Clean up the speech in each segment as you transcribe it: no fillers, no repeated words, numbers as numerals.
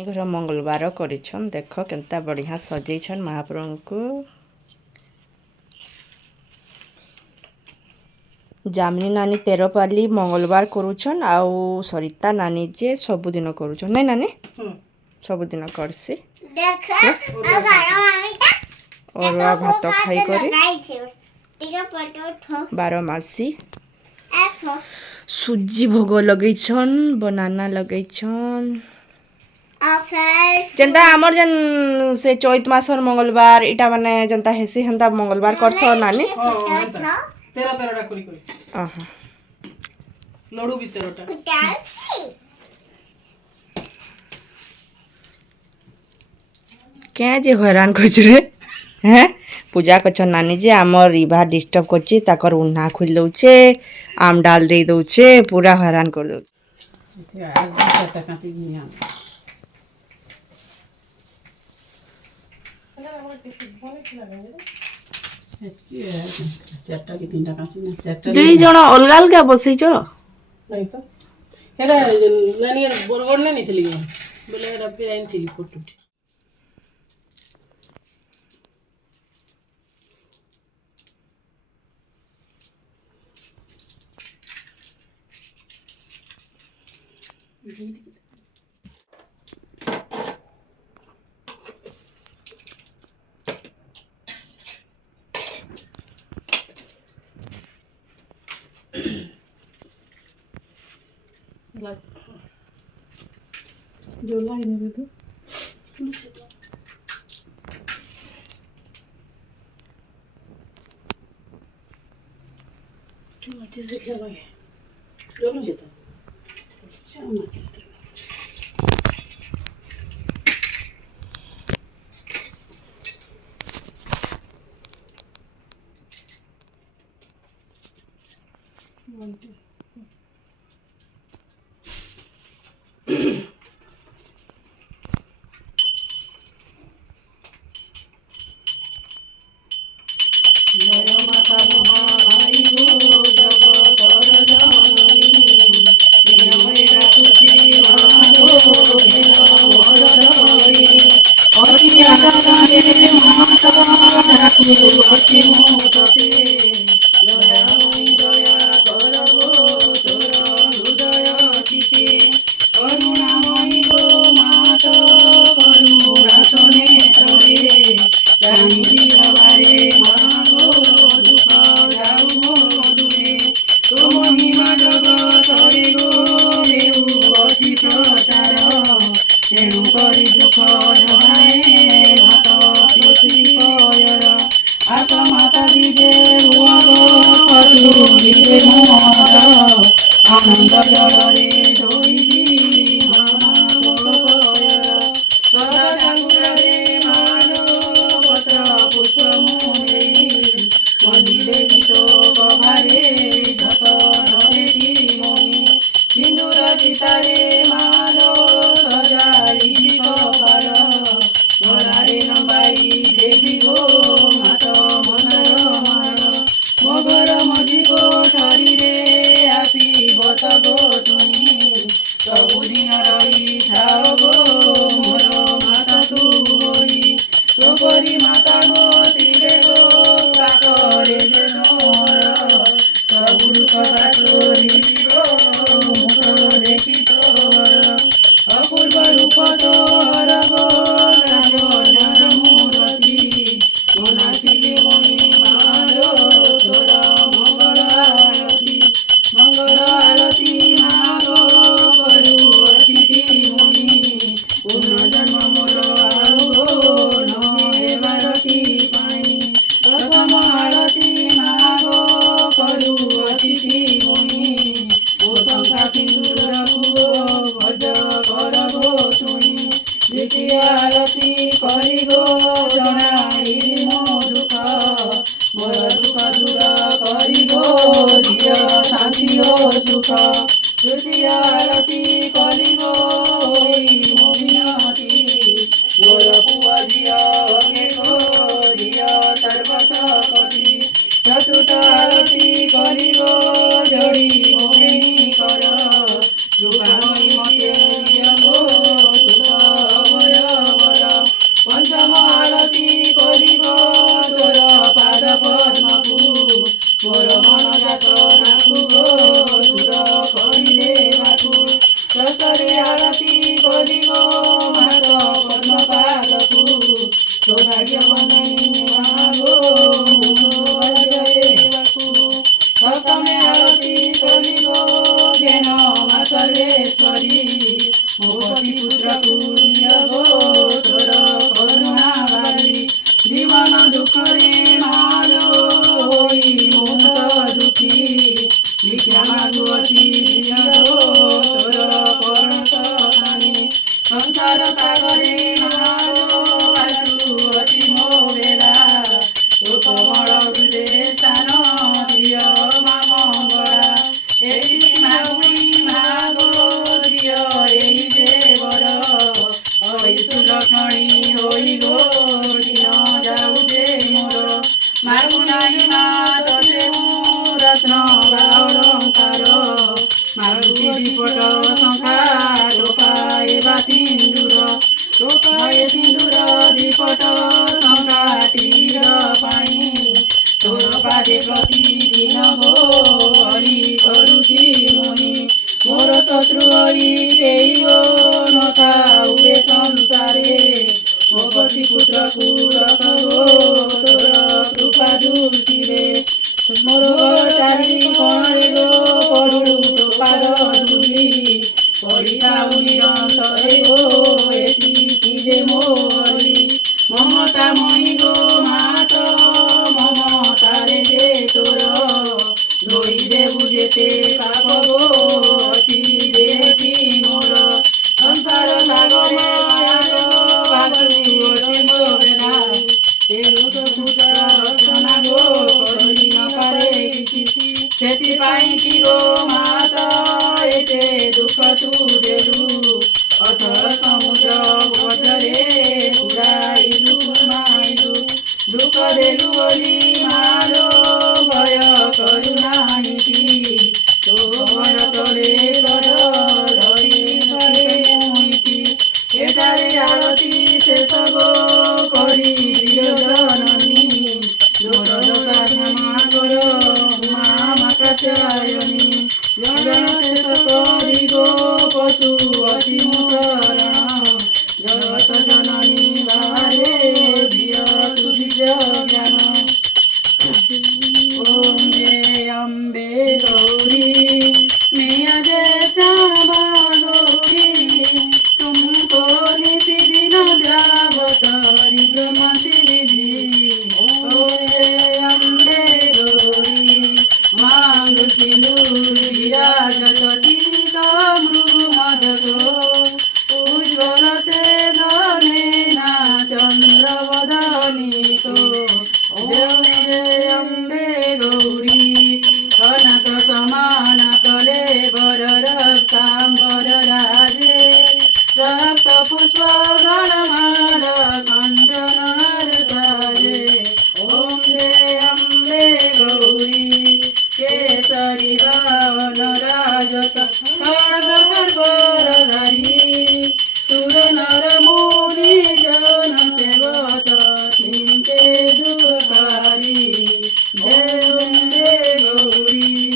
नानी घर मंगलवार करिछन देख केनता बढ़िया सजेछन महाप्रभु को। जामिनी नानी 13 पाली मंगलवार करुछन आउ सरिता नानी जे सबुदिन करुछन नै नानी सबुदिन करसी अरुआ भात खाई करे 12 मासी सुजी भोग लगैछन बनाना लगैछन जनता हमर जन से चैत मासर मंगलवार इटा माने जनता हेसी हंता मंगलवार करछ नानी 13 करी आहा लडू भी 13 क्या जे हैरान करछ रे हैं पूजा करछ नानी जे हमर इभा डिस्टर्ब करछि ताकर उन्हा खुल दउछे आम डाल दे दउछे पूरा हैरान कर दउ इथे आज 4 काची निया चारटा कि 3टा काची ना चारटा दुई जण अलगा अलगा बसैछ नहीं तो हेरा नानी बरगड़ नहीं थली बोले हेरा फिर आइन थली फोटो जो लाई नहीं तो क्यों मत से क्या लगे दोनों जेता क्या मत से ପ୍ରତିଦିନ ଭଳି କରୁଛି ମୁନି ମୋର ଶତ୍ରୁ ହୋଇ କେହି ନଥାଉ ଏ ସଂସାରେ ମୋ ପତି ପୁତ୍ରକୁ ରଖ ତୋର କୃପା ଦୃଷ୍ଟିରେ ମୋର ଚାରି କୋଣରେ ପଡୁ ତୋ ପାଦ ଧୂଳି ପଡ଼ିଥାଉ ନିରନ୍ତରେ ଏତିକି ଯେ ମୋରି ମମତା ମଣି ଗো ମାତ ମମତାରେ ଯେ ତୋର ଧୋଇ ଦେବୁ ଯେତେ ପାପ ଅଛି ଦେହଟି ମୋର ସଂସାର ସାଗରେ ଭାସୁଅଛି ମୋ ବେଲା ତେଣୁ ତ ପୂଜା ରଚନା ଗো କରି ନ ପାରେ କିଛି ସେଥିପାଇଁ କି ଗো ମାତ ଏତେ ଦୁଃଖ ତୁ ଦେଲୁ ଅଥର ସମୁଦ୍ର ବଜରେ ପୁରାଇଲୁ ମାଇଲୁ ଦୁଃଖ ଦେଲୁ ବୋଲି ମାଲୋ ଭୟ କରୁ ନାହିଁକି ତୋ ଭୟ ତଳେ କର ରହି ମୁଇଁଠି ଏଠାରେ ଆଳତି ଶେଷ ଗো କରି ଦିଅ ଜନନୀ ଦୋଷ ସାଧନା କର ମା କାତ୍ୟାୟନୀ ଜନ ଶେଷ କରି ଗো ପଶୁ ଅତି ମୁଁ ଶରଣ ଜଗତ ଜନନୀ ବାହାରେ ଦିଅ ତୁ ଦିଜ ଜ୍ଞାନ ओम जय अम्बे गौरी मैया जय श्यामा गौरी तुमको नित्य दिन ध्यावतारी ब्रह्म सिद्धि ओम जय अम्बे गौरी मांग सिंदूर विराजत टीका मृग मदको उज्ज्वल से धनेना चंद्र वदनी को जय अम्बे गौरी कनक समान कले बर रक्तांबर राजे रक्त पुष्प गणमाल कंठनार साजे ओम जय अम्बे गौरी केसरी बावन राजक खड्ग खर्वरधारी सुर नर मुनि जन सेवक तिनके दुःखारी जय अम्बे गौरी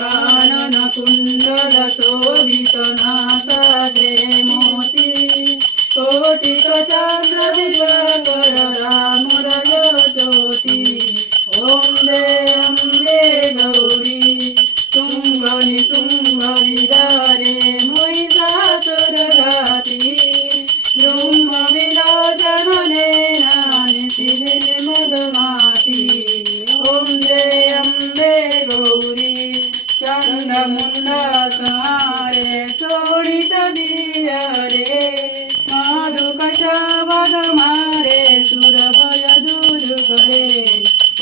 कानन कुंडल शोभित नासाग्रे मोती कोटिक चंद्र दिवाकर राम रज ज्योति ओम जय अम्बे गौरी शुंभ निशुंभ विदारे महिषासुर घाती ब्रह्म विराजने निशिदिने मदमाती ओम जय अम्बे गौरी चंड मुंड संहारे शोणित दियरे मधु कटवद मारे सुर भय दूर करे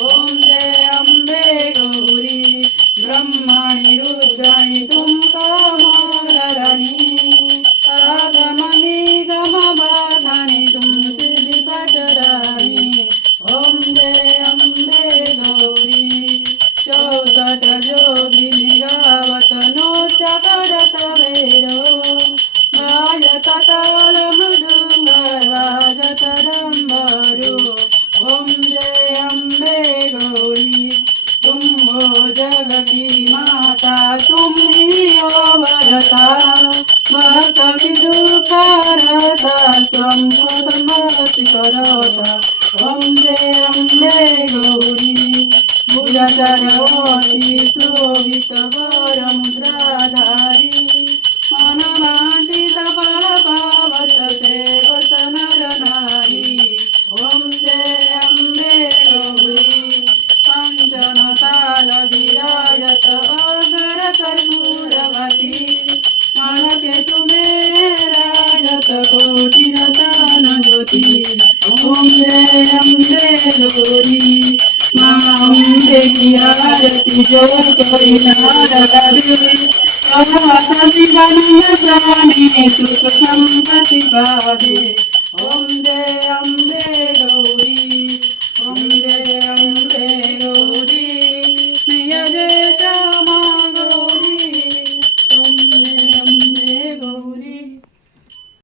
ओम जय अम्बे गौरी ब्रह्मणि रुद्राणि तुम कामरानी आगमनि गम बाधानि तुम सिद्धि पटरानी ओम जय अम्बे गौरी चौसठ जोगिनी गावत नृत्य करत भैरो गायत ताल मृदुंग वाजत डम्बरू ओम जय अम्बे गौरी तुम हो जग की माता तुम ही हो वरता भक्त की दुःखहरता स्वं समर्पि करता ओम जय अम्बे गौरी भुजचरवती शोभित वर मुद्राधारी मन वांछित फल पावत सेवत नर नारी ओम जय अम्बे गौरी कंचन ताल विराजत अगर कर्पूरवती मन के तुम्हें राजत कोटि रतन ज्योति ओम जय अम्बे गौरी अम्बे की आरती जो कोई नार लगे जीवन